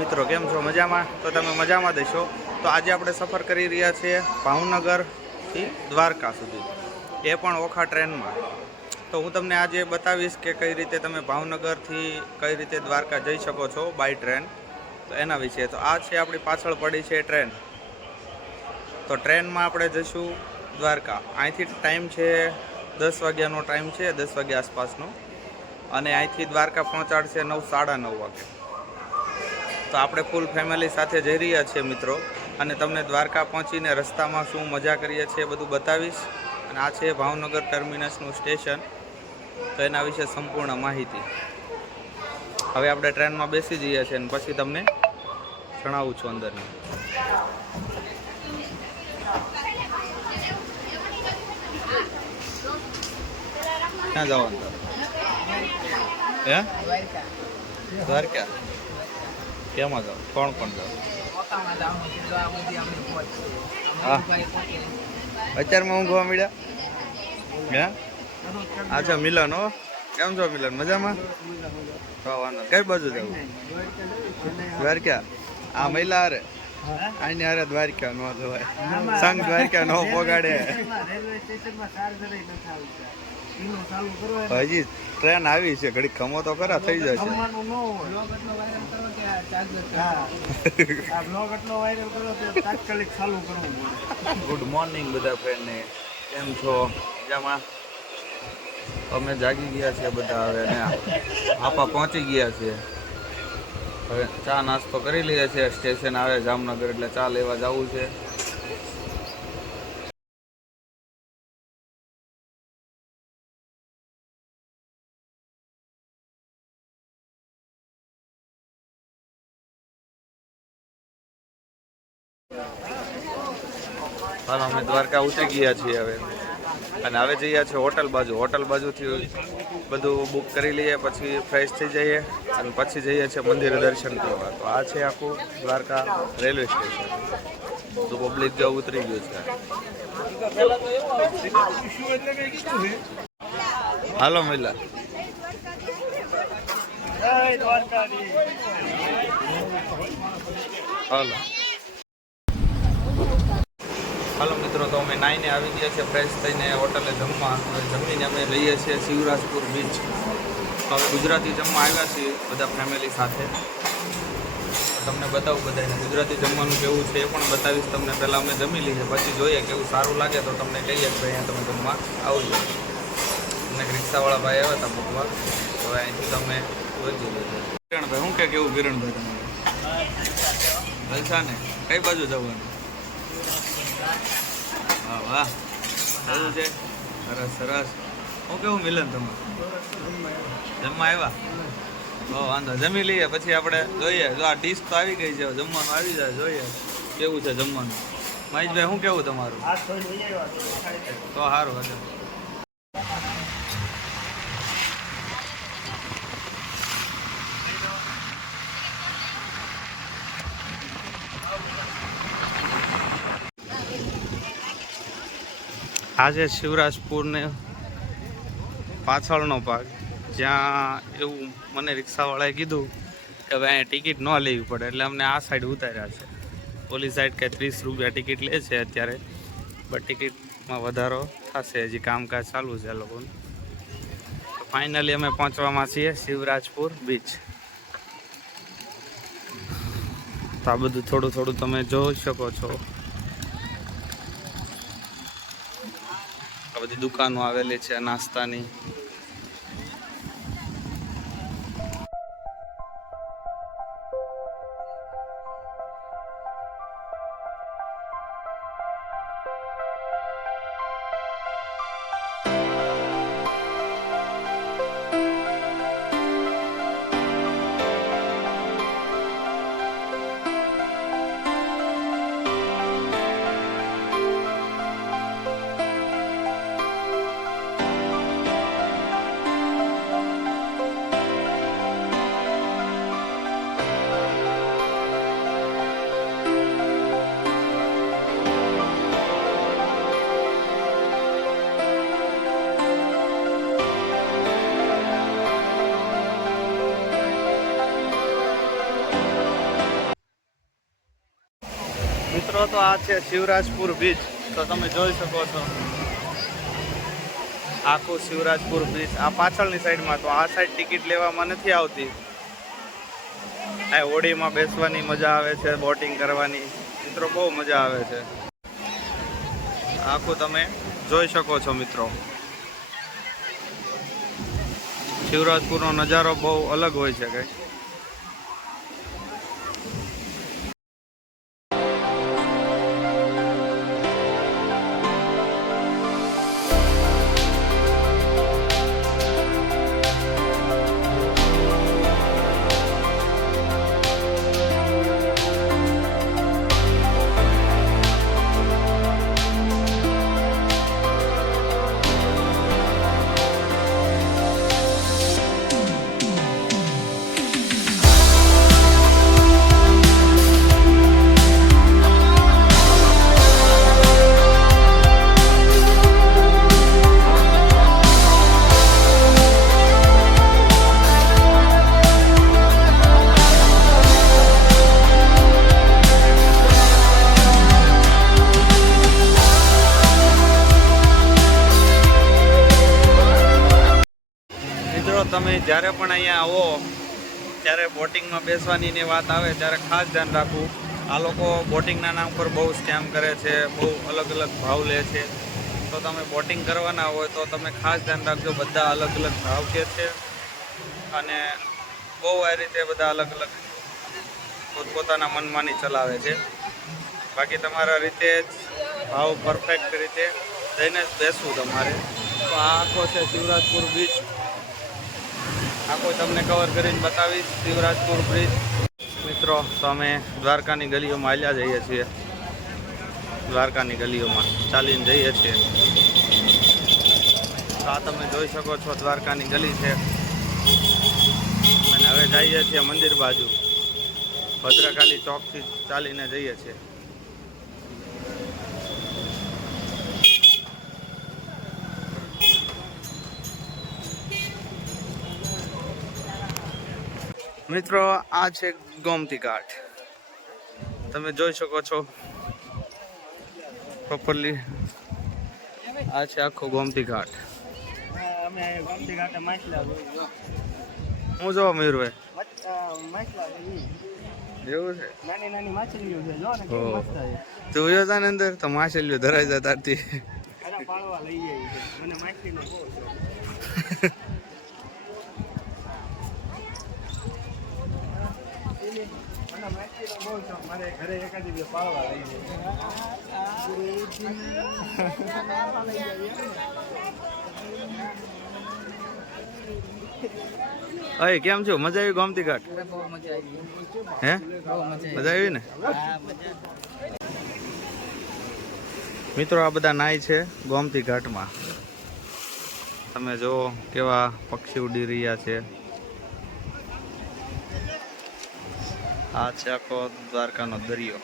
મિત્રો, કેમ છો? મજામાં? તો તમે મજામાં દેશો. તો આજે આપણે સફર કરી રહ્યા છીએ ભાવનગરથી દ્વારકા સુધી, એ પણ ઓખા ટ્રેનમાં. તો હું તમને આજે બતાવીશ કે કઈ રીતે તમે ભાવનગરથી કઈ રીતે દ્વારકા જઈ શકો છો બાય ટ્રેન. તો એના વિશે. તો આ છે આપણી પાછળ પડી છે ટ્રેન. તો ટ્રેનમાં આપણે જઈશું દ્વારકા. અહીંથી ટાઈમ છે 10 વાગ્યાનો ટાઈમ છે, 10 વાગ્યા આસપાસનો. અને અહીંથી દ્વારકા પહોંચાડશે 9:30 વાગે. તો આપણે ફૂલ ફેમિલી સાથે જઈ રહ્યા છીએ મિત્રો, અને તમને દ્વારકા પહોંચીને રસ્તામાં શું મજા કરીએ છીએ બધું બતાવીશ. અને આ છે ભાવનગર ટર્મિનસનું સ્ટેશન. તો એના વિશે સંપૂર્ણ માહિતી. હવે આપણે ટ્રેનમાં બેસી જઈએ છીએ અને પછી તમને જણાવું છું અંદરની. ક્યાં જવાનું? હે? દ્વારકા. કેમાં જાવ? કોણ જાવ? હા, અત્યારમાં ઊંઘવા મળ્યા? હે? અચ્છા, મિલન. હો, કેમ છો મિલન? મજામાં? કઈ બાજુ જવું? દ્વારકા. આ મહિલા હારે આની હારે દ્વારકા નો જવાય. સંઘ દ્વારકા નો પોગાડે. હજી ટ્રેન આવી છે, ઘડી ખમો તો ખરા થઈ જશે. ગુડ મોર્નિંગ બધા ફ્રેન્ડને, કેમ છો? મજામાં? અમે જાગી ગયા છીએ બધા હવે, ને આપા પહોંચી ગયા છીએ. હવે ચા નાસ્તો કરી લઈએ છીએ. સ્ટેશન આવે જામનગર એટલે ચા લેવા જવું છે. હાલો, અમે દ્વારકા ઉતરી ગયા છીએ હવે, અને હવે જઈએ છીએ હોટલ બાજુ. હોટલ બાજુથી બધું બુક કરી લઈએ, પછી ફ્રેશ થઈ જઈએ અને પછી જઈએ છીએ મંદિરે દર્શન કરવા. તો આ છે આખું દ્વારકા રેલવે સ્ટેશન. તો પબ્લિક જો ઉતરી ગયું છે. હાલો મહિલા. હાલો હાલો મિત્રો, તો અમે નાઈને આવી ગયા છીએ ફ્રેશ થઈને હોટલે જમવા. હવે જમીને અમે જઈએ છીએ શિવરાજપુર બીચ. હવે ગુજરાતી જમવા આવ્યા છીએ બધા ફેમિલી સાથે. તમને બતાવું બધાને ગુજરાતી જમવાનું કેવું છે એ પણ બતાવીશ તમને. પહેલાં અમે જમી લઈએ, પછી જોઈએ કેવું સારું લાગે તો તમને કહીએ કે ભાઈ અહીંયા તમે જમવા આવજો. અમને રિક્ષાવાળા ભાઈ આવ્યા હતા મૂકવા. હવે અહીંથી તમે જોઈ લીધું. કિરણભાઈ, શું કે કેવું કિરણભાઈ તમારે? જલસા ને? કઈ બાજુ જવાનું? હા, વાહ, સારું છે. સરસ સરસ. હું કેવું મિલન તમારે? જમવા આવ્યા? હો, વાંધો. જમી લઈએ પછી આપણે જોઈએ. જો આ ડીશ તો આવી ગઈ છે, જમવાનું આવી જાય, જોઈએ કેવું છે જમવાનું. મહેશભાઈ, શું કેવું તમારું? તો સારું હતું. આજે શિવરાજપુરને પાછળનો ભાગ, જ્યાં એવું મને રિક્ષાવાળાએ કીધું કે હવે અહીંયા ટિકિટ ન લેવી પડે, એટલે અમને આ સાઈડ ઉતાર્યા છે. ઓલી સાઈડ કે 30 રૂપિયા ટિકિટ લે છે અત્યારે, બટ ટિકિટમાં વધારો થશે. હજી કામકાજ ચાલુ છે આ લોકોનું. ફાઇનલી અમે પહોંચવામાં છીએ શિવરાજપુર બીચ. તો આ બધું થોડું થોડું તમે જોઈ શકો છો. આ બધી દુકાનો આવેલી છે નાસ્તાની. મિત્રો તો આ છે શિવરાજપુર બીચ, તો તમે જોઈ શકો છો આખું શિવરાજપુર બીચ. આ પાછળની સાઈડમાં, તો આ સાઈડ ટિકિટ લેવામાં નથી આવતી. આ હોડીમાં બેસવાની મજા આવે છે, બોટિંગ કરવાની મિત્રો બહુ મજા આવે છે. આખું તમે જોઈ શકો છો મિત્રો. શિવરાજપુરનો નજારો બહુ અલગ હોય છે કઈ. તમે જ્યારે પણ અહીંયા આવો ત્યારે બોટિંગમાં બેસવાની વાત આવે ત્યારે ખાસ ધ્યાન રાખવું. આ લોકો બોટિંગના નામ પર બહુ સ્કેમ કરે છે, બહુ અલગ અલગ ભાવ લે છે. તો તમે બોટિંગ કરવાના હોય તો તમે ખાસ ધ્યાન રાખજો. બધા અલગ અલગ ભાવ કે છે અને બહુ આ રીતે બધા અલગ અલગ પોતપોતાના મનમાની ચલાવે છે. બાકી તમારા રીતે જ ભાવ પરફેક્ટ રીતે જઈને જ બેસવું તમારે. તો આ આખો છે શિવરાજપુર બીચ. આખો તમને કવર કરીને બતાવીશ શિવરાજપુર બ્રિજ. મિત્રો તો અમે દ્વારકાની ગલીઓમાં હાલ્યા જઈએ છીએ. દ્વારકાની ગલીઓમાં ચાલીને જઈએ છીએ. તો આ તમે જોઈ શકો છો દ્વારકાની ગલી છે. અને હવે જઈએ છીએ મંદિર બાજુ. ભદ્રકાલી ચોકથી ચાલીને જઈએ છીએ. મિત્રો આ છે ગોમતી ઘાટ. તમે જોઈ શકો છો પ્રોપરલી. આ છે આખો ગોમતી ઘાટ. હું જો મયુરભાઈ એવું છે. નાની નાની માછલીઓ છે. જો ને કેવી મસ્ત છે. તું જો તાને અંદર તો માછલીઓ ધરાઈ જતા તારથી. અરે પાળવા લઈ આવી છે. મને માછલીનો બહુ શોખ. મારે ઘરે એકાદી બે પાળવા લઈ જાય. કેમ છો? મજા આવી ગોમતી ઘાટ? હે મજા આવી ને? મિત્રો આ બધા નાય છે ગોમતી ઘાટમાં. તમે જુઓ કેવા પક્ષી ઉડી રહ્યા છે. આ છે આખો દ્વારકાનો દરિયો.